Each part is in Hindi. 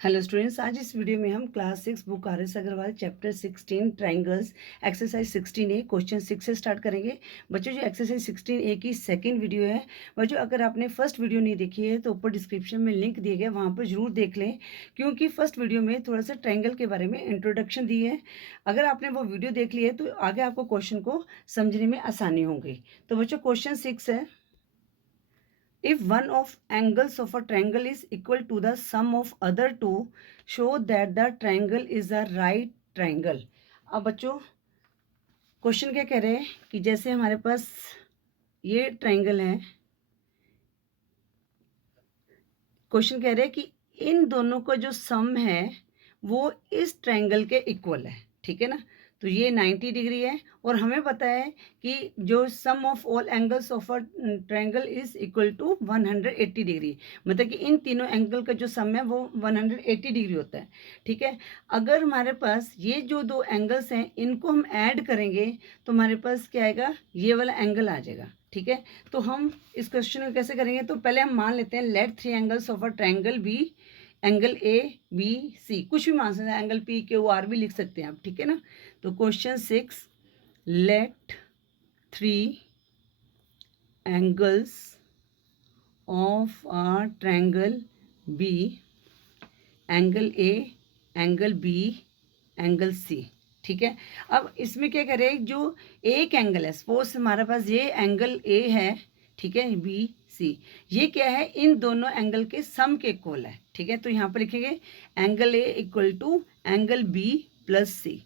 हेलो स्टूडेंट्स, आज इस वीडियो में हम class 6 book R S Agarwal chapter 16 triangles exercise 16A question 6 से स्टार्ट करेंगे। बच्चों, जो एक्सरसाइज 16A की सेकंड वीडियो है, बच्चों अगर आपने फर्स्ट वीडियो नहीं देखी है तो ऊपर डिस्क्रिप्शन में लिंक दिए गए, वहाँ पर जरूर देख लें, क्योंकि फर्स्ट वीडियो में थोड़ा सा ट्राइंगल के बारे में इंट्रोडक्शन दी है। अगर आपने वो वीडियो देख ली है तो आगे आपको क्वेश्चन को समझने में आसानी होगी। तो बच्चों, क्वेश्चन 6 है, if one of angles of a triangle is equal to the sum of other two, show that the triangle is a right triangle। अब बच्चों, क्वेश्चन क्या कह रहे हैं कि जैसे हमारे पास ये ट्राइंगल है, क्वेश्चन कह रहे हैं कि इन दोनों का जो सम है वो इस ट्राइंगल के इक्वल है, ठीक है ना। तो ये 90 डिग्री है और हमें पता है कि जो sum of all angles of a triangle is equal to 180 degree, मतलब कि इन तीनों एंगल का जो सम है वो 180 डिग्री होता है, ठीक है। अगर हमारे पास ये जो दो एंगल्स हैं इनको हम ऐड करेंगे तो हमारे पास क्या आएगा, ये वाला एंगल आ जाएगा, ठीक है। तो हम इस क्वेश्चन को कैसे करेंगे, तो पहले हम मान लेते हैं let three angles of a triangle B, angle A B C, कुछ भी मान सकते हैं, एंगल पी क्यू आर भी लिख सकते हैं आप, ठीक है ना। तो question 6, let three angles of a triangle B, angle A, angle B, angle C, ठीक है। अब इसमें क्या करें, जो एक एंगल है, सपोज हमारे पास ये एंगल ए है, ठीक है, बी सी, ये क्या है, इन दोनों एंगल के सम के इक्वल है, ठीक है। तो यहाँ पर लिखेंगे angle A equal to angle B plus C,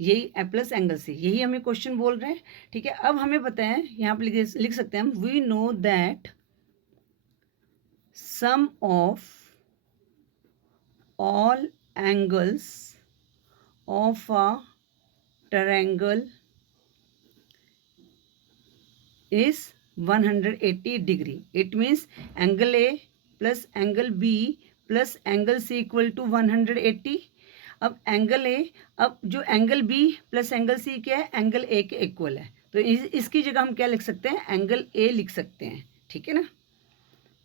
यही प्लस एंगल सी, यही हमें क्वेश्चन बोल रहे हैं, ठीक है। अब हमें पता है, यहाँ पर लिख सकते हैं हम, we know that sum of all angles of a triangle is 180 degree. It means angle A plus angle B plus angle C equal to 180। अब एंगल ए, अब जो angle B plus angle C क्या है, एंगल ए के इक्वल है, तो इसकी जगह हम क्या लिख सकते हैं, एंगल ए लिख सकते हैं, ठीक है ना,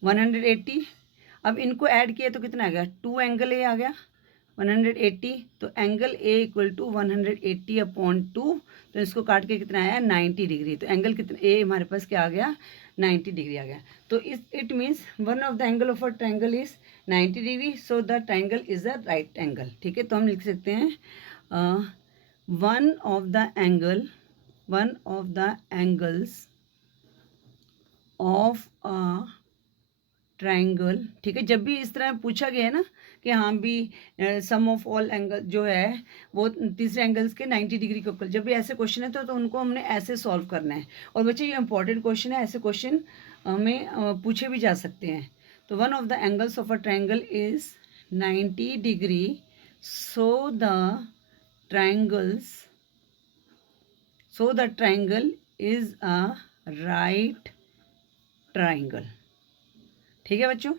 180। अब इनको ऐड किया तो कितना आ गया, 2 एंगल ए आ गया 180, तो angle A equal to 180 upon 2, तो इसको काट के कितना आया, 90 डिग्री। तो एंगल कितना, ए हमारे पास क्या आ गया, 90 डिग्री आ गया। तो it means one of the angle of a triangle is 90 degree, so the triangle is a right angle, ठीक है। तो हम लिख सकते हैं one of the angles of a triangle, ठीक है। जब भी इस तरह पूछा गया है ना कि हाँ भी सम ऑफ ऑल एंगल जो है वो तीसरे एंगल्स के 90 डिग्री के इक्वल, जब भी ऐसे क्वेश्चन है तो उनको हमने ऐसे सॉल्व करना है। और बच्चे ये इंपॉर्टेंट क्वेश्चन है, ऐसे क्वेश्चन हमें पूछे भी जा सकते हैं। तो one of the angles of a triangle is 90 degree, so the triangles so the triangle is a right triangle, ठीक है बच्चों।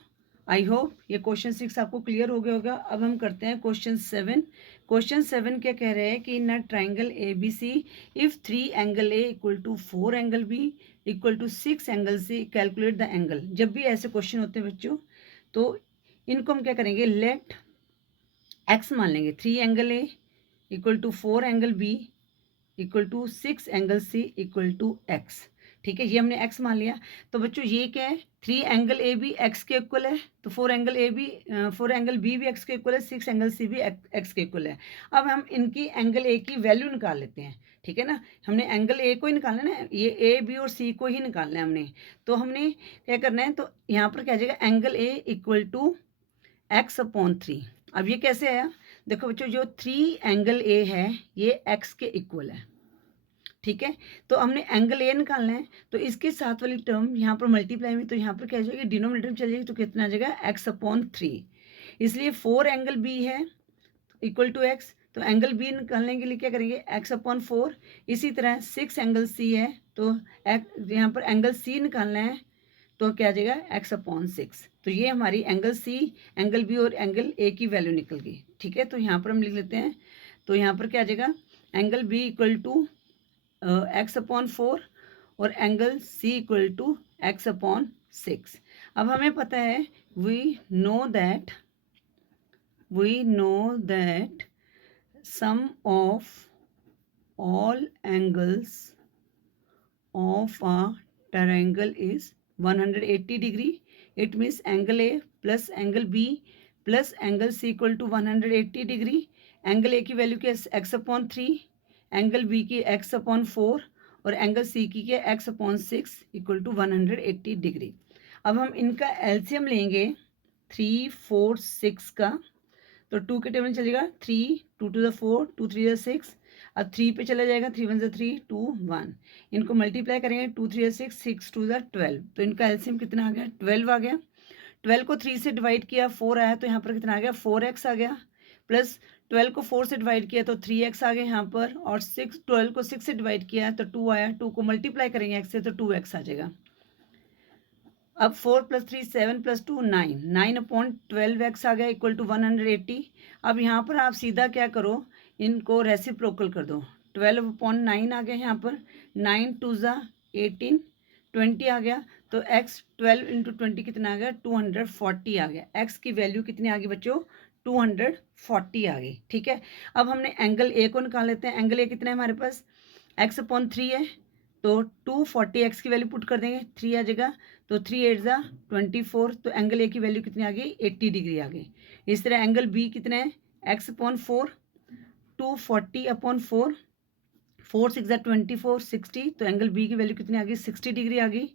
आई होप ये क्वेश्चन 6 आपको क्लियर हो गया होगा। अब हम करते हैं क्वेश्चन 7। क्वेश्चन 7 क्या कह रहे हैं कि in triangle A B C, if 3 angle A equal to 4 angle B equal to 6 angle C, calculate the angle. जब भी ऐसे क्वेश्चन होते हैं बच्चों, तो इनको हम क्या करेंगे, लेट एक्स मान लेंगे, 3 angle A equal to 4 angle B equal to 6 angle C equal to X, ठीक है। ये हमने एक्स मान लिया। तो बच्चों ये क्या है, 3 एंगल ए भी एक्स के इक्वल है, तो 4 एंगल बी भी एक्स के इक्वल है, 6 एंगल सी भी एक्स के इक्वल है। अब हम इनकी एंगल ए की वैल्यू निकाल लेते हैं, ठीक है ना। हमने एंगल ए को ही निकालना है ना, ये ए बी और सी को ही निकालना है हमने। तो हमने क्या करना है, तो यहाँ पर क्या आ जाएगा, angle A equal to X upon 3। अब ये कैसे आया, देखो बच्चों, जो 3 एंगल ए है ये एक्स के इक्वल है, ठीक है। तो हमने एंगल ए निकालना है, तो इसके साथ वाली टर्म यहाँ पर मल्टीप्लाई में, तो यहाँ पर क्या हो जाएगी, डिनोमिनेटर में चल जाएगी, तो कितना आ जाएगा, एक्स अपॉन 3। इसलिए 4 एंगल बी है इक्वल टू एक्स, तो एंगल बी निकालने के लिए क्या करेंगे, एक्स अपॉन 4। इसी तरह 6 एंगल सी है, तो यहाँ पर एंगल सी निकालना है, तो क्या आ जाएगा, एक्स अपॉन 6। तो ये हमारी एंगल सी, एंगल बी और एंगल ए की वैल्यू निकल गई, ठीक है। तो यहाँ पर हम लिख लेते हैं, तो यहाँ पर क्या आ जाएगा, angle B equal to X upon 4 और angle C equal to X upon 6। अब हमें पता है, we know that we know that sum of all angles of a triangle is 180 degree. It means angle A plus angle B plus angle C equal to 180 degree. Angle A की वैल्यू की x/3, एंगल बी की x/4 और एंगल सी की x/6 इक्वल टू 180 डिग्री। अब हम इनका एलसीएम लेंगे 3, 4, 6 का, तो 2 के टेबल में चलेगा 3, 2 to the 4, 2 3 the 6, अब 3 पे चला जाएगा 3 1 3, 2 1, इनको मल्टीप्लाई करेंगे 2 3 6, 6 2 12, तो इनका एलसीएम कितना आ गया 12 आ गया। 12 को 3 से डिवाइड किया 4 आया, तो यहाँ पर कितना आ गया 4x आ गया, प्लस 12 को 4 से डिवाइड किया तो 3x आ गया यहाँ पर, और 12 को 6 से डिवाइड किया तो 2 आया, 2 को मल्टीप्लाई करेंगे x से तो 2x आ जाएगा। अब 4 + 3 7 + 2 9, 9/12x आ गया इक्वल टू 180। अब यहाँ पर आप सीधा क्या करो, इनको रेसिप्रोकल कर दो, 12/9 आ गया यहाँ पर, 9 2 18, 20 आ गया, तो x 12 × 20 कितना आ गया 240 आ गया। x की वैल्यू कितनी आ गई बच्चों 240 आ गई। ठीक है, अब हमने एंगल ए को निकाल लेते हैं। एंगल ए कितना है हमारे पास x/3 है, तो 240x की वैल्यू पुट कर देंगे, 3 आ जाएगा, तो 3 8 24, तो एंगल ए की वैल्यू कितनी आ गई 80 डिग्री आ गई। इस तरह एंगल बी कितना है x/4, 240/4, 4 6 24, 60, तो एंगल बी की वैल्यू कितनी आ गई 60 डिग्री आ गई।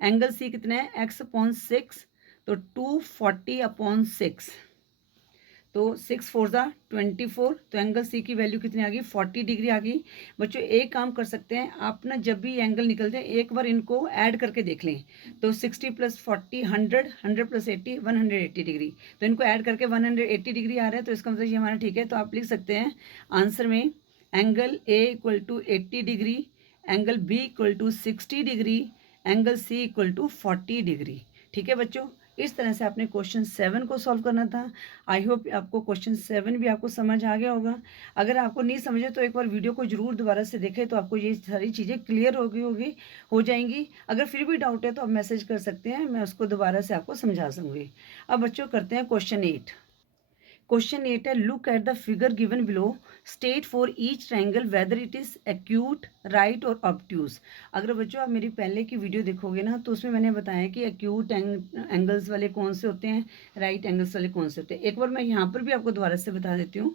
एंगल सी कितना है x/6, तो 240/6, तो 6 4 24, तो एंगल सी की वैल्यू कितनी आ गई 40 डिग्री आ गई। बच्चों एक काम कर सकते हैं आप ना, जब भी एंगल निकलते हैं एक बार इनको ऐड करके देख लें, तो 60 + 40 100, 100 + 80 180 डिग्री, तो इनको ऐड करके 180 डिग्री आ रहा है, तो इसका मतलब ये हमारा ठीक है। तो आप लिख सकते हैं आंसर में angle A equal to 80 degree, angle B equal to 60 degree, angle C equal to 40 degree. ठीक है बच्चों, इस तरह से आपने क्वेश्चन 7 को सॉल्व करना था। आई होप आपको क्वेश्चन 7 भी आपको समझ आ गया होगा। अगर आपको नहीं समझे तो एक बार वीडियो को जरूर दोबारा से देखें, तो आपको ये सारी चीज़ें क्लियर हो जाएंगी। अगर फिर भी डाउट है तो आप मैसेज कर सकते हैं, मैं उसको दोबारा से आपको समझा सकूँगी। अब बच्चों करते हैं क्वेश्चन 8। क्वेश्चन 8 है, look at the figure given below, state for each triangle weather it is acute, right और ऑब्ट्यूज। अगर बच्चों आप मेरी पहले की वीडियो देखोगे ना, तो उसमें मैंने बताया कि एक्यूट एंगल्स वाले कौन से होते हैं, राइट एंगल्स वाले कौन से होते हैं। एक बार मैं यहाँ पर भी आपको दोबारा से बता देती हूँ।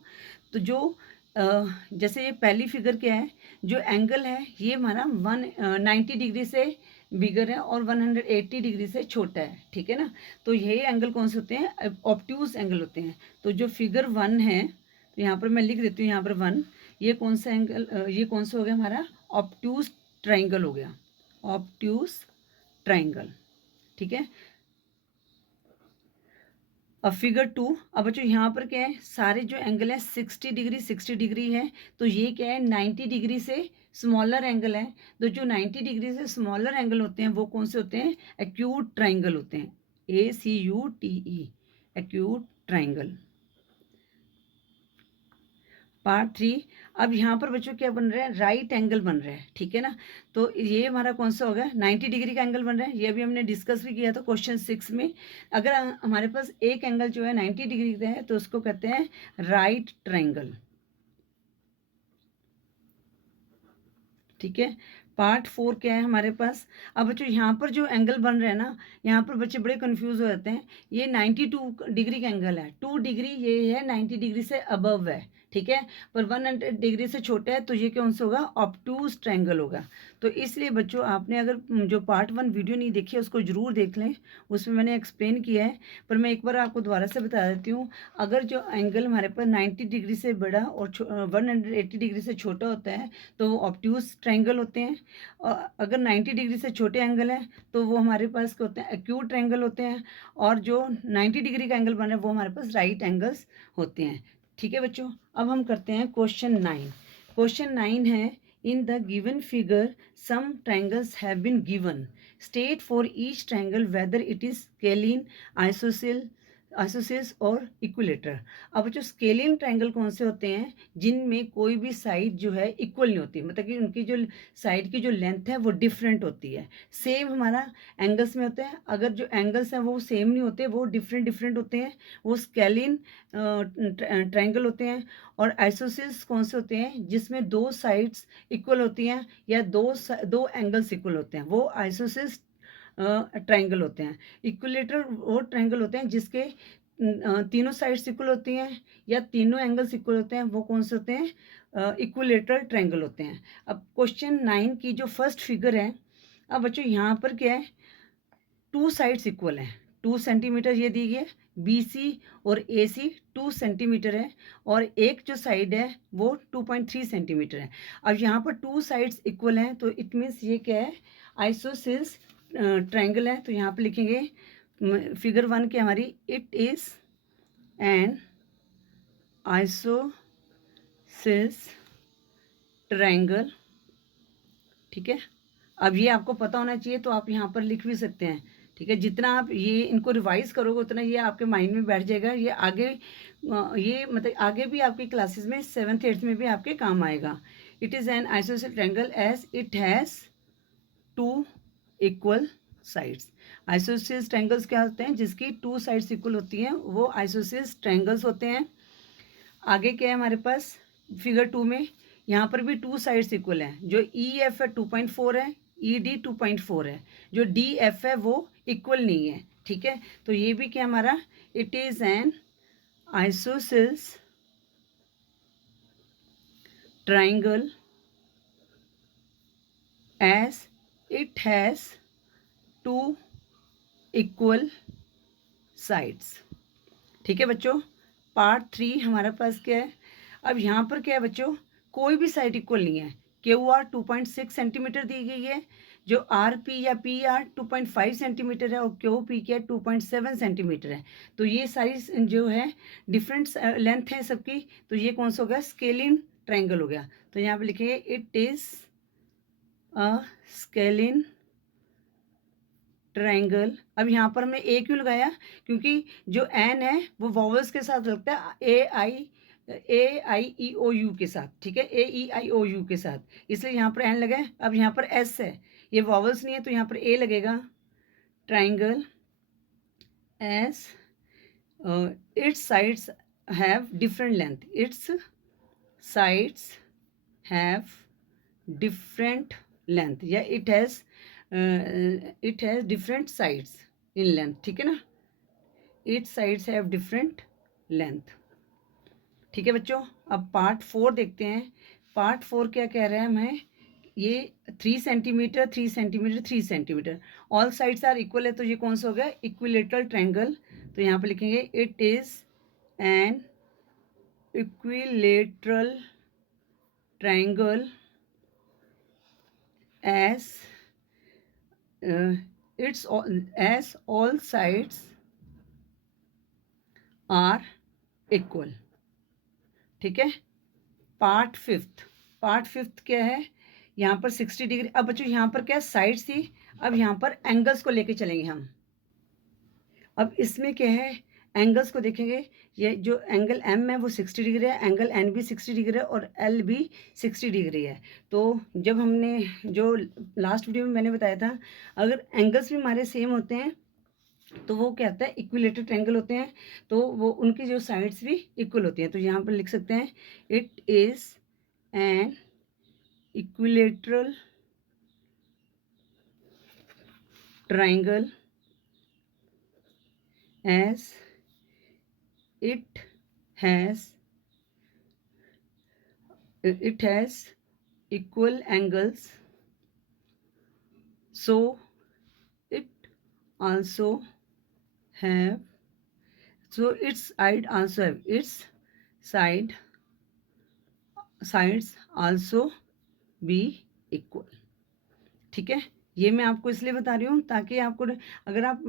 तो जो जैसे ये पहली फिगर क्या है, जो एंगल है ये हमारा 190 डिग्री से बिगर है और 180 डिग्री से छोटा है। ठीक है ना, तो यही एंगल कौन से होते हैं, ऑब्ट्यूज एंगल होते हैं। तो जो फिगर 1 है, तो यहाँ पर मैं लिख देती हूँ यहाँ पर 1, ये कौन सा एंगल, ये कौन सा हो गया हमारा ऑब्ट्यूज ट्राइंगल हो गया, ऑब्ट्यूज ट्राइंगल। ठीक है, अब फिगर 2, अब बच्चों यहाँ पर क्या है, सारे जो एंगल है 60 डिग्री 60 डिग्री है, तो ये क्या है 90 डिग्री से स्मॉलर एंगल है। तो जो 90 डिग्री से स्मॉलर एंगल होते हैं वो कौन से होते हैं, एक्यूट ट्राइंगल होते हैं, ACUTE, एक्यूट ट्राइंगल। पार्ट 3, अब यहाँ पर बच्चों क्या बन रहा है, राइट एंगल बन रहा है। ठीक है ना, तो ये हमारा कौन सा होगा 90 डिग्री का एंगल बन रहा है, ये अभी हमने डिस्कस भी किया था क्वेश्चन 6 में। अगर हमारे पास एक एंगल जो है 90 डिग्री का है तो उसको कहते हैं राइट ट्राइंगल। ठीक है, पार्ट 4 क्या है हमारे पास, अब बच्चों यहाँ पर जो एंगल बन रहा है ना, यहाँ पर बच्चे बड़े कंफ्यूज हो जाते हैं। ये 92 डिग्री का एंगल है, 2 डिग्री ये है 90 डिग्री से अबव है। ठीक है, पर 100 डिग्री से छोटा है, तो ये कौन सा होगा, ऑब्टूज ट्रायंगल होगा। तो इसलिए बच्चों आपने अगर जो पार्ट 1 वीडियो नहीं देखी है उसको जरूर देख लें, उसमें मैंने एक्सप्लेन किया है। पर मैं एक बार आपको दोबारा से बता देती हूँ, अगर जो एंगल हमारे पास 90 डिग्री से बड़ा और 180 डिग्री से छोटा होता है तो वो ऑब्ट्यूज ट्रायंगल होते हैं, और अगर 90 डिग्री से छोटे एंगल हैं तो वो हमारे पास क्या होते हैं, एक्यूट ट्रायंगल होते हैं, और जो 90 डिग्री का एंगल बन रहा है वो हमारे पास राइट एंगल्स होते हैं। ठीक है बच्चों, अब हम करते हैं क्वेश्चन 9। क्वेश्चन 9 है, in the given figure some triangles have been given, state for each triangle whether it is scalene, isosceles, isosceles और इक्विलेटरल। अब जो स्केलिन ट्रायंगल कौन से होते हैं, जिनमें कोई भी साइड जो है इक्वल नहीं होती, मतलब कि उनकी जो साइड की जो लेंथ है वो डिफरेंट होती है। सेम हमारा एंगल्स में होते हैं, अगर जो एंगल्स हैं वो सेम नहीं होते, वो डिफरेंट डिफरेंट होते हैं, वो स्केलिन ट्रायंगल होते हैं। और आइसोसेल्स कौन से होते हैं, जिसमें दो साइड्स इक्वल होती हैं या दो एंगल्स इक्वल होते हैं, वो आइसोसेल्स ट्रायंगल होते हैं। इक्विलेटरल वो ट्रायंगल होते हैं जिसके तीनों साइड्स इक्वल होती हैं या तीनों एंगल्स इक्वल होते हैं, वो कौन से होते हैं, इक्विलेटरल ट्रायंगल होते हैं। अब क्वेश्चन 9 की जो फर्स्ट फिगर है, अब बच्चों यहाँ पर क्या है, टू साइड्स इक्वल हैं, 2 सेंटीमीटर ये दी गई है, BC और AC 2 सेंटीमीटर है, और एक जो साइड है वो 2.3 सेंटीमीटर है। अब यहाँ पर टू साइड्स इक्वल हैं, तो इट मीन्स ये क्या है, आइसोसेल्स ट्रायंगल है। तो यहाँ पे लिखेंगे फिगर 1 की हमारी, it is an isosceles triangle. ठीक है, अब ये आपको पता होना चाहिए, तो आप यहाँ पर लिख भी सकते हैं। ठीक है, जितना आप ये इनको रिवाइज करोगे उतना ये आपके माइंड में बैठ जाएगा। ये आगे ये मतलब आगे भी आपकी क्लासेस में 7th 8th में भी आपके काम आएगा। It is an isosceles triangle as it has 2 equal sides. Isosceles triangles क्या होते हैं, जिसकी 2 साइड्स इक्वल होती हैं, वो आइसोसेल्स ट्रायंगल्स होते हैं। आगे क्या है हमारे पास फिगर 2 में, यहाँ पर भी 2 साइड्स इक्वल हैं। जो EF है 2.4 है, ED 2.4 है, जो DF है वो इक्वल नहीं है। ठीक है, तो ये भी क्या हमारा, it is an isosceles triangle as it has 2 equal sides. ठीक है बच्चों, पार्ट 3 हमारे पास क्या है, अब यहाँ पर क्या है बच्चों, कोई भी साइड इक्वल नहीं है। QR 2.6 सेंटीमीटर दी गई है, जो RP या PR 2.5 सेंटीमीटर है, और QP क्या 2.7 सेंटीमीटर है। तो ये सारी जो है डिफरेंट लेंथ है सबकी, तो ये कौन सा हो गया, स्केलिन ट्रायंगल हो गया। तो यहाँ पे लिखेंगे it is a scalene triangle. अब यहाँ पर हमने A क्यों लगाया, क्योंकि जो N है वो वॉवल्स के साथ लगता है, AIEOU के साथ। ठीक है, AEIOU के साथ, इसलिए यहाँ पर N लगा है। अब यहाँ पर S है, ये वॉवल्स नहीं है, तो यहाँ पर A लगेगा। Triangle as its sides have different length, its sides have different length, या it has different sides in length. ठीक है ना, its sides have different length. ठीक है बच्चों, अब पार्ट 4 देखते हैं। पार्ट 4 क्या कह रहे हैं हमें, ये 3 centimetre 3 centimetre 3 centimetre, all sides are equal है, तो ये कौन सा हो गया, इक्विलेटरल ट्रायंगल। तो यहाँ पे लिखेंगे it is an equilateral triangle as it's as all sides are equal। ठीक है, पार्ट 5th क्या है, यहाँ पर 60 डिग्री। अब बच्चों यहाँ पर क्या साइड्स थी, अब यहाँ पर एंगल्स को लेके चलेंगे हम। अब इसमें क्या है, एंगल्स को देखेंगे, ये जो एंगल M है वो 60 डिग्री है, एंगल N भी 60 डिग्री है, और L भी 60 डिग्री है। तो जब हमने जो लास्ट वीडियो में मैंने बताया था, अगर एंगल्स भी हमारे सेम होते हैं तो वो क्या होता है, इक्विलेटरल ट्रायंगल होते हैं, तो वो उनकी जो साइड्स भी इक्वल होती हैं। तो यहाँ पर लिख सकते हैं it is an equilateral triangle as it has equal angles, so it also have its sides also be equal। ठीक है, ये मैं आपको इसलिए बता रही हूँ ताकि आपको, अगर आप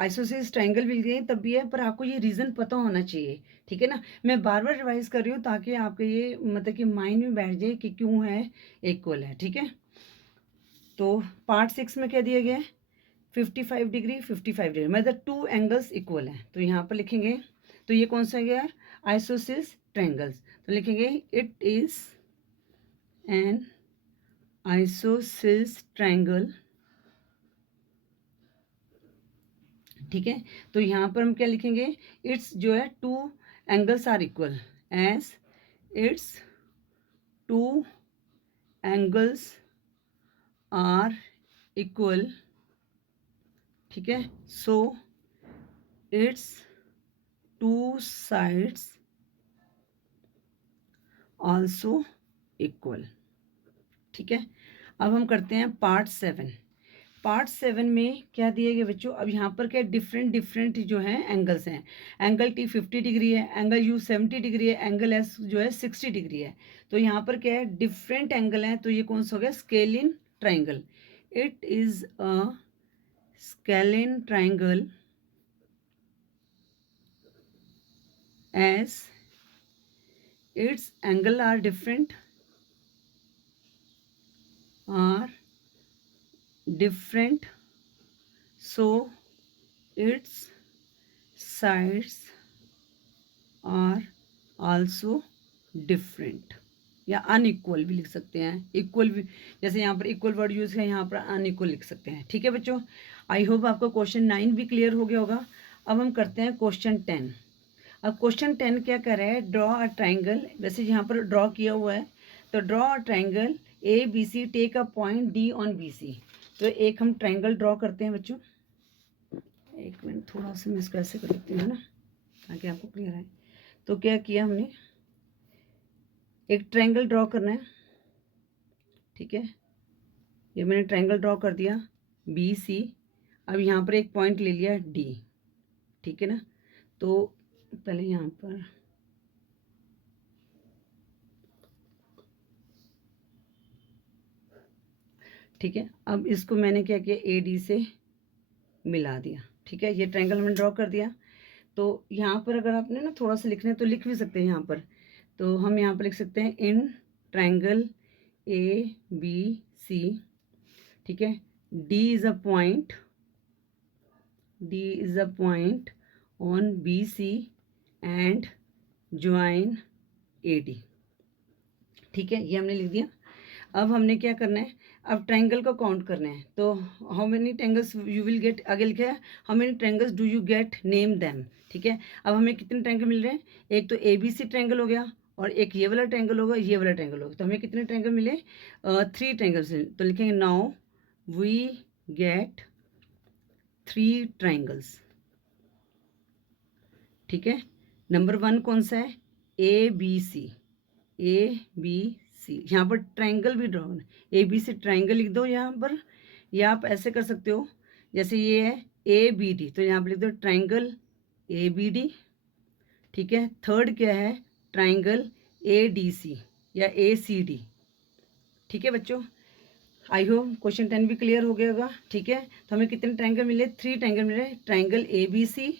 आइसोसेल्स ट्रायंगल मिल गए तब भी है, पर आपको ये रीज़न पता होना चाहिए। ठीक है ना, मैं बार बार रिवाइज कर रही हूँ ताकि आपके ये मतलब कि माइंड में बैठ जाए कि क्यों है इक्वल है। ठीक है, तो पार्ट 6 में क्या दिया गया है, 55 डिग्री 55 डिग्री, मतलब 2 एंगल्स इक्वल हैं। तो यहाँ पर लिखेंगे, तो ये कौन सा गया, आइसोसेल्स ट्रायंगल्स। तो लिखेंगे it is an isosceles triangle. ठीक है, तो यहाँ पर हम क्या लिखेंगे, इट्स जो है 2 angles are equal, as it's 2 angles are equal. ठीक है, so it's 2 sides also equal. ठीक है, अब हम करते हैं पार्ट 7। पार्ट 7 में क्या दिए गए बच्चों, अब यहाँ पर क्या डिफरेंट डिफरेंट जो है एंगल्स हैं। एंगल टी 50 डिग्री है, एंगल यू 70 डिग्री है, एंगल एस जो है 60 डिग्री है। तो यहाँ पर क्या है, डिफरेंट एंगल हैं। तो ये कौन सा हो गया, scalene triangle. It is a scalene triangle as its angle are different, so its sides are also different, या अनइक्वल भी लिख सकते हैं, इक्वल भी, जैसे यहाँ पर इक्वल वर्ड यूज है, यहाँ पर अनइक्वल लिख सकते हैं। ठीक है बच्चों, आई होप आपको क्वेश्चन 9 भी क्लियर हो गया होगा। अब हम करते हैं क्वेश्चन 10। अब क्वेश्चन 10 क्या कर रहा है, ड्रॉ अ ट्राइंगल। वैसे यहाँ पर ड्रॉ किया हुआ है, तो draw a triangle A B C, take a point D on B C. तो एक हम ट्राइंगल ड्रॉ करते हैं बच्चों। एक मिनट, थोड़ा सा मैं इसको ऐसे कर देती हूँ ना, ताकि आपको क्लियर है। तो क्या किया हमने, एक ट्राइंगल ड्रॉ करना है। ठीक है, ये मैंने ट्राइंगल ड्रॉ कर दिया बी सी। अब यहाँ पर एक पॉइंट ले लिया डी। ठीक है ना, तो पहले यहाँ पर ठीक है, अब इसको मैंने क्या किया, ए डी से मिला दिया। ठीक है, ये ट्रायंगल हमने ड्रॉ कर दिया। तो यहाँ पर अगर आपने ना थोड़ा सा लिखना है तो लिख भी सकते हैं यहाँ पर। तो हम यहाँ पर लिख सकते हैं in triangle A B C. ठीक है, D is a point, D is a point on B C and join A D. ठीक है, ये हमने लिख दिया। अब हमने क्या करना है, अब ट्रायंगल को काउंट करना है। तो how many triangles you will get, आगे लिखा है how many triangles do you get, name them. ठीक है, अब हमें कितने ट्रायंगल मिल रहे हैं, एक तो ए बी सी ट्रायंगल हो गया, और एक ये वाला ट्रायंगल होगा, ये वाला ट्रायंगल होगा। तो हमें कितने ट्रायंगल मिले, 3 ट्रायंगल्स। तो लिखेंगे नाउ वी गेट 3 ट्रायंगल्स। ठीक है, नंबर 1 कौन सा है, ए बी सी, ए बी सी। यहाँ पर ट्रायंगल भी draw, A B C triangle लिख दो यहाँ पर, या आप ऐसे कर सकते हो, जैसे ये है ए बी डी, तो यहाँ पर लिख दो ट्रायंगल ए बी डी। ठीक है, थर्ड क्या है, ट्रायंगल ए डी सी या ए सी डी। ठीक है बच्चों, आई होप क्वेश्चन 10 भी क्लियर हो गया होगा। ठीक है, तो हमें कितने ट्रायंगल मिले, 3 ट्रायंगल मिले, triangle A B C,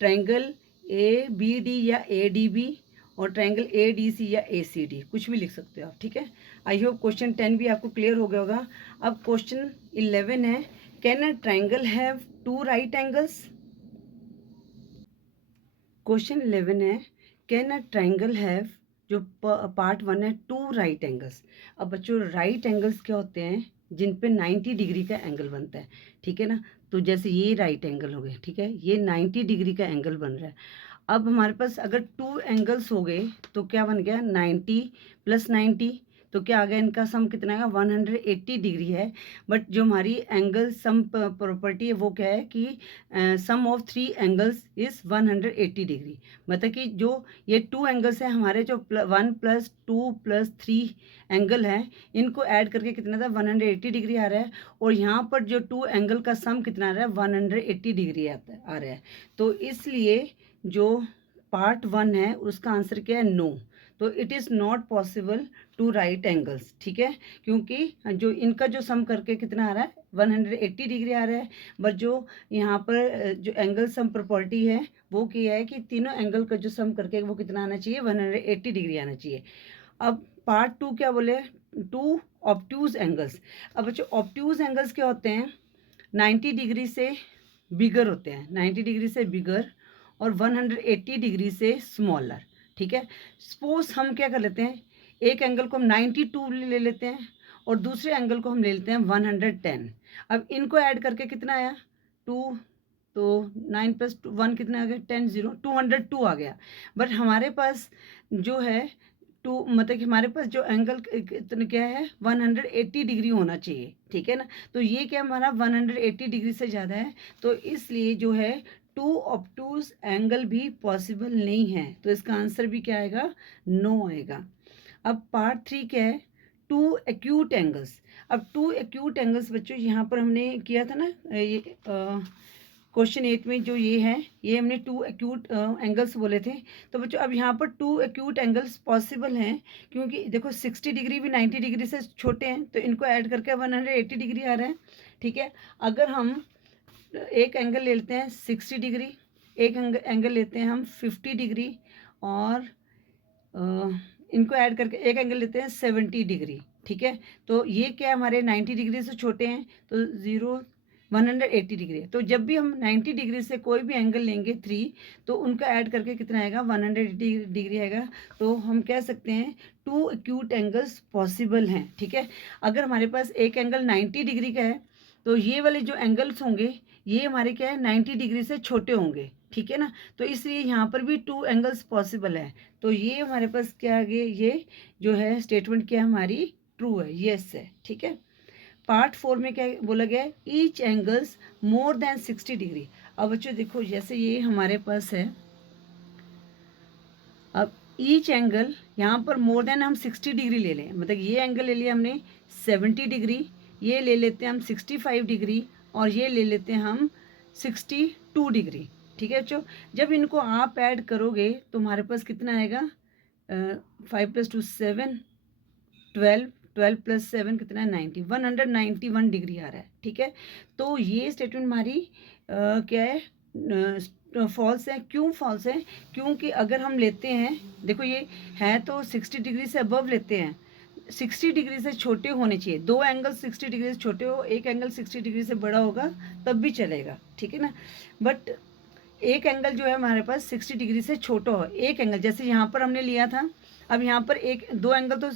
triangle A B D या ए डी बी, और ट्रायंगल ए डी सी या ए सी डी, कुछ भी लिख सकते हो आप। ठीक है, आई होप क्वेश्चन 10 भी आपको क्लियर हो गया होगा। अब क्वेश्चन 11 है, can a triangle have 2 right angles. Question 11 है, कैन अ ट्रायंगल हैव, जो पार्ट 1 है, 2 राइट एंगल्स। अब बच्चों राइट एंगल्स क्या होते हैं, जिन पे 90 डिग्री का एंगल बनता है। ठीक है ना, तो जैसे ये राइट एंगल हो गए, ठीक है, ये 90 डिग्री का एंगल बन रहा है। अब हमारे पास अगर 2 एंगल्स हो गए तो क्या बन गया, 90 + 90, तो क्या आ गया, इनका सम कितना है, 180 डिग्री है। बट जो हमारी एंगल सम प्रॉपर्टी है वो क्या है कि सम ऑफ 3 एंगल्स इज 180 डिग्री। मतलब कि जो ये 2 एंगल्स हैं हमारे, जो 1 + 2 + 3 एंगल है, इनको ऐड करके कितना था, 180 डिग्री आ रहा है। और यहाँ पर जो 2 एंगल का सम कितना आ रहा है, 180 डिग्री आ रहा है। तो इसलिए जो पार्ट 1 है उसका आंसर क्या है, नो। तो it is not possible two right angles. ठीक है, क्योंकि जो इनका जो सम करके कितना आ रहा है, 180 डिग्री आ रहा है। बट जो यहाँ पर जो एंगल सम प्रॉपर्टी है वो क्या है कि तीनों एंगल का जो सम करके वो कितना आना चाहिए, 180 डिग्री आना चाहिए। अब पार्ट 2 क्या बोले, 2 ऑब्ट्यूज एंगल्स। अब बच्चों ऑब्ट्यूज एंगल्स क्या होते हैं, 90 डिग्री से बिगर होते हैं, 90 डिग्री से बिगर और 180 डिग्री से स्मॉलर, ठीक है। सपोज हम क्या कर लेते हैं, एक एंगल को हम 92 ले लेते हैं और दूसरे एंगल को हम ले लेते हैं 110। अब इनको ऐड करके कितना आया 2, तो 9 + 1 कितना आ गया 10, 0 202 आ गया। बट हमारे पास जो है टू मतलब कि हमारे पास जो एंगल कितना क्या है 180 डिग्री होना चाहिए, ठीक है ना। तो ये क्या हमारा 180 डिग्री से ज़्यादा है, तो इसलिए जो है टू ऑब्टूज एंगल भी पॉसिबल नहीं है, तो इसका आंसर भी क्या आएगा, नो आएगा। अब पार्ट 3 क्या है, टू एक्यूट एंगल्स। अब टू एक्यूट एंगल्स बच्चों यहाँ पर हमने किया था ना, ये क्वेश्चन 8 में जो ये है, ये हमने टू एक्यूट एंगल्स बोले थे। तो बच्चों अब यहाँ पर टू एक्यूट एंगल्स पॉसिबल हैं, क्योंकि देखो 60 डिग्री भी 90 डिग्री से छोटे हैं, तो इनको ऐड करके 180 डिग्री आ रहा है, ठीक है। अगर हम एक एंगल ले लेते हैं 60 डिग्री, एक एंगल लेते हैं हम 50 डिग्री, और इनको ऐड करके एक एंगल लेते हैं 70 डिग्री, ठीक है। तो ये क्या हमारे 90 डिग्री से छोटे हैं, तो 180 डिग्री है। तो जब भी हम 90 डिग्री से कोई भी एंगल लेंगे 3, तो उनका ऐड करके कितना आएगा 180 डिग्री आएगा। तो हम कह सकते हैं टू एक्यूट एंगल्स पॉसिबल हैं, ठीक है। अगर हमारे पास एक एंगल 90 डिग्री का है, तो ये वाले जो एंगल्स होंगे ये हमारे क्या है 90 डिग्री से छोटे होंगे, ठीक है ना। तो इसलिए यहाँ पर भी टू एंगल्स पॉसिबल है। तो ये हमारे पास क्या आ गया, ये जो है स्टेटमेंट क्या हमारी ट्रू है, यस है, ठीक है। पार्ट 4 में क्या बोला गया है, each angles more than 60 degree. अब बच्चों देखो जैसे ये हमारे पास है, अब ईच एंगल यहाँ पर मोर देन हम 60 डिग्री ले लें, मतलब ये एंगल ले लिया हमने 70 डिग्री, ये ले लेते हैं हम 65 डिग्री, और ये ले लेते हैं हम 62 डिग्री, ठीक है बच्चों। जब इनको आप ऐड करोगे तो हमारे पास कितना आएगा, 5 + 2 7, 12 + 7 कितना है 90, 191 डिग्री आ रहा है, ठीक है। तो ये स्टेटमेंट हमारी क्या है, फॉल्स है। क्यों फॉल्स है, क्योंकि अगर हम लेते हैं, देखो ये है तो 60 डिग्री से अबव लेते हैं, 60 डिग्री से छोटे होने चाहिए, दो एंगल 60 डिग्री से छोटे हो, एक एंगल 60 डिग्री से बड़ा होगा तब भी चलेगा, ठीक है ना। बट एक एंगल जो है हमारे पास 60 डिग्री से छोटा हो, एक एंगल जैसे यहाँ पर हमने लिया था, अब यहाँ पर एक दो एंगल तो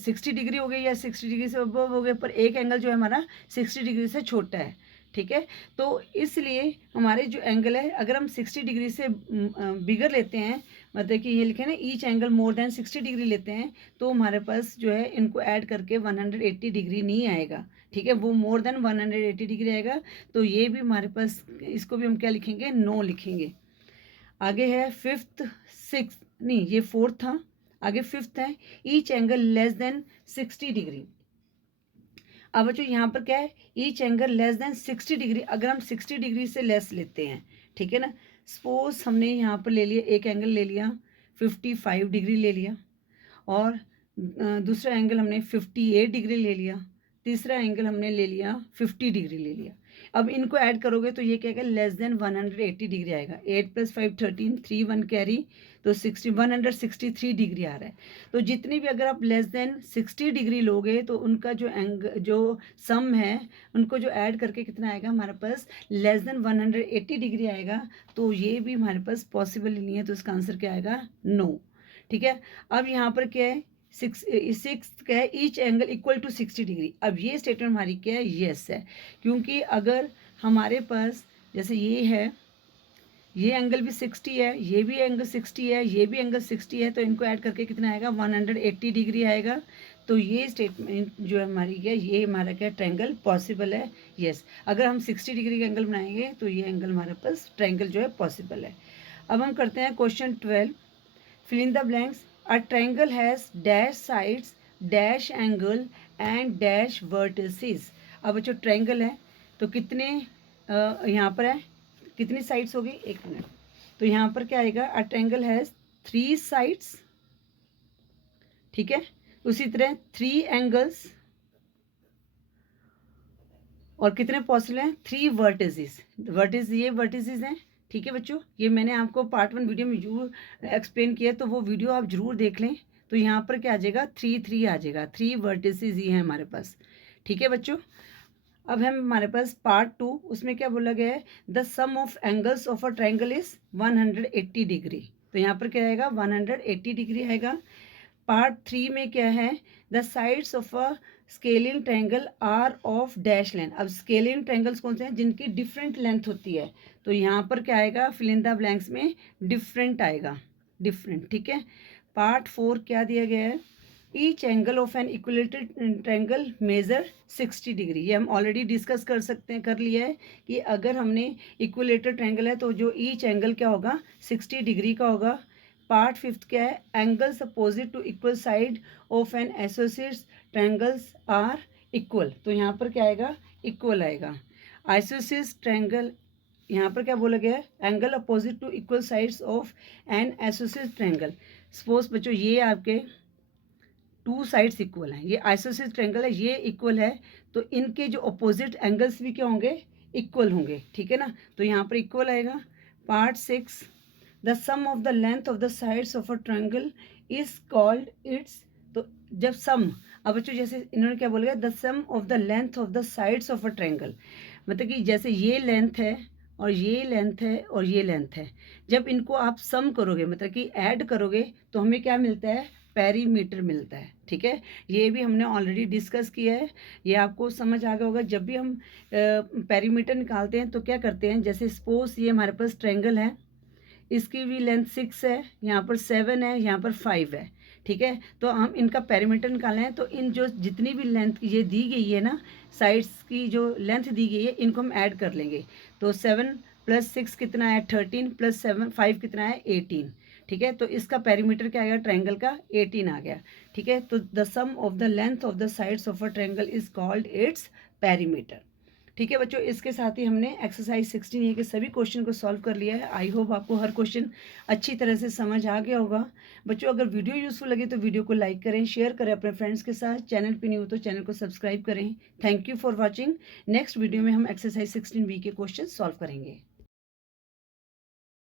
60 डिग्री हो गए या 60 डिग्री से अबव हो गए, पर एक एंगल जो है हमारा 60 डिग्री से छोटा है, ठीक है। तो इसलिए हमारे जो एंगल है, अगर हम 60 डिग्री से बिगर लेते हैं, मतलब कि ये लिखे ना each angle more than 60 degree लेते हैं, तो हमारे पास जो है इनको ऐड करके 180 डिग्री नहीं आएगा, ठीक है, वो मोर देन 180 डिग्री आएगा। तो ये भी हमारे पास, इसको भी हम क्या लिखेंगे, नो लिखेंगे। आगे है 5th 6th, नहीं ये 4th था, आगे 5th है, each angle less than 60 degree. अब बच्चों यहाँ पर क्या है, each angle less than 60 degree, अगर हम 60 डिग्री से लेस लेते हैं, ठीक है ना। सपोज हमने यहाँ पर ले लिया, एक एंगल ले लिया 55 डिग्री ले लिया, और दूसरा एंगल हमने 58 डिग्री ले लिया, तीसरा एंगल हमने ले लिया 50 डिग्री ले लिया। अब इनको ऐड करोगे तो ये क्या आएगा, लेस देन 180 डिग्री आएगा। 8 + 5 13, 3 1 कैरी, तो 163 डिग्री आ रहा है। तो जितनी भी अगर आप लेस देन 60 डिग्री लोगे, तो उनका जो सम है उनको जो ऐड करके कितना आएगा हमारे पास, लेस देन 180 डिग्री आएगा। तो ये भी हमारे पास पॉसिबल नहीं है, तो इसका आंसर क्या आएगा, नो, ठीक है। अब यहाँ पर क्या है, 6 क्या है, each angle equal to 60 degree. अब ये स्टेटमेंट हमारी क्या है, यस है, क्योंकि अगर हमारे पास जैसे ये है, ये एंगल भी 60 है, ये भी एंगल 60 है, ये भी एंगल 60 है, तो इनको ऐड करके कितना आएगा 180 डिग्री आएगा। तो ये स्टेटमेंट जो है हमारी क्या, ये हमारा क्या ट्रायंगल पॉसिबल है, यस। अगर हम 60 डिग्री का एंगल बनाएंगे तो ये एंगल हमारे पास ट्रायंगल जो है पॉसिबल है। अब हम करते हैं question 12, fill in the blanks. A triangle has dash sides, dash angle and dash vertices. अब जो ट्रायंगल है तो कितने यहाँ पर है, कितनी साइड्स होगी, एक मिनट। तो यहाँ पर क्या आएगा, अ ट्रायंगल हैज 3 साइड्स, ठीक है। उसी तरह 3 एंगल्स, और कितने पॉसिबल हैं, 3 वर्टिसेस। वर्टिस ये वर्टिसेस हैं, ठीक है बच्चों। ये मैंने आपको पार्ट 1 वीडियो में जरूर एक्सप्लेन किया, तो वो वीडियो आप जरूर देख लें। तो यहाँ पर क्या आ जाएगा, 3 3 आ जाएगा, 3 वर्टिसेस ही हैं हमारे पास, ठीक है बच्चों। अब हम हमारे पास पार्ट 2, उसमें क्या बोला गया है, the sum of angles of a triangle is 180 degree. तो यहाँ पर क्या आएगा, 180 डिग्री आएगा। पार्ट 3 में क्या है, the sides of a scalene triangle are of dash length. अब स्केलिंग ट्रायंगल्स कौन से हैं, जिनकी डिफरेंट लेंथ होती है। तो यहाँ पर क्या आएगा, फिल इन द ब्लैंक्स में डिफरेंट आएगा, डिफरेंट, ठीक है। पार्ट 4 क्या दिया गया है, each angle of an equilateral triangle measure 60 degree. ये हम ऑलरेडी डिस्कस कर सकते हैं, कर लिया है कि अगर हमने इक्विलेटरेड ट्रायंगल है तो जो ईच एंगल क्या होगा, 60 डिग्री का होगा। पार्ट 5 क्या है, angles opposite to equal side of an isosceles triangles are equal. तो यहाँ पर क्या आएगा, इक्वल आएगा। आइसोसिएट्स ट्रायंगल, यहाँ पर क्या बोला गया है, angle opposite to equal sides of an isosceles triangle. Suppose बच्चों ये आपके टू साइड्स इक्वल हैं, ये आइसोसेलेस ट्रायंगल है, ये इक्वल है, तो इनके जो अपोजिट एंगल्स भी क्या होंगे, इक्वल होंगे, ठीक है ना। तो यहाँ पर इक्वल आएगा। Part 6, the sum of the length of the sides of a triangle is called its. तो जब सम, अब बच्चों जैसे इन्होंने क्या बोला, the sum of the length of the sides of a triangle, मतलब कि जैसे ये लेंथ है और ये लेंथ है और ये लेंथ है, जब इनको आप सम करोगे, मतलब कि ऐड करोगे, तो हमें क्या मिलता है, पेरीमीटर मिलता है, ठीक है। ये भी हमने ऑलरेडी डिस्कस किया है, ये आपको समझ आ गया होगा। जब भी हम पेरीमीटर निकालते हैं तो क्या करते हैं, जैसे सपोज ये हमारे पास ट्रायंगल है, इसकी भी लेंथ 6 है, यहाँ पर 7 है, यहाँ पर 5 है, ठीक है। तो हम इनका पेरीमीटर निकालना है, तो इन जो जितनी भी लेंथ ये दी गई है ना, साइड्स की जो लेंथ दी गई है, इनको हम ऐड कर लेंगे। तो 7 + 6 कितना है, 13 + 7 5 कितना है, 18, ठीक है। तो इसका पेरीमीटर क्या आएगा, ट्रायंगल का 18 आ गया, ठीक है। तो the sum of the length of the sides of a triangle is called its perimeter, ठीक है बच्चों। इसके साथ ही हमने एक्सरसाइज 16 के सभी क्वेश्चन को सॉल्व कर लिया है। आई होप आपको हर क्वेश्चन अच्छी तरह से समझ आ गया होगा। बच्चों अगर वीडियो यूजफुल लगे तो वीडियो को लाइक करें, शेयर करें अपने फ्रेंड्स के साथ। चैनल पे न्यू हो तो चैनल को सब्सक्राइब करें। Thank you for watching. Next video में हम एक्सरसाइज 16B के क्वेश्चन सॉल्व करेंगे।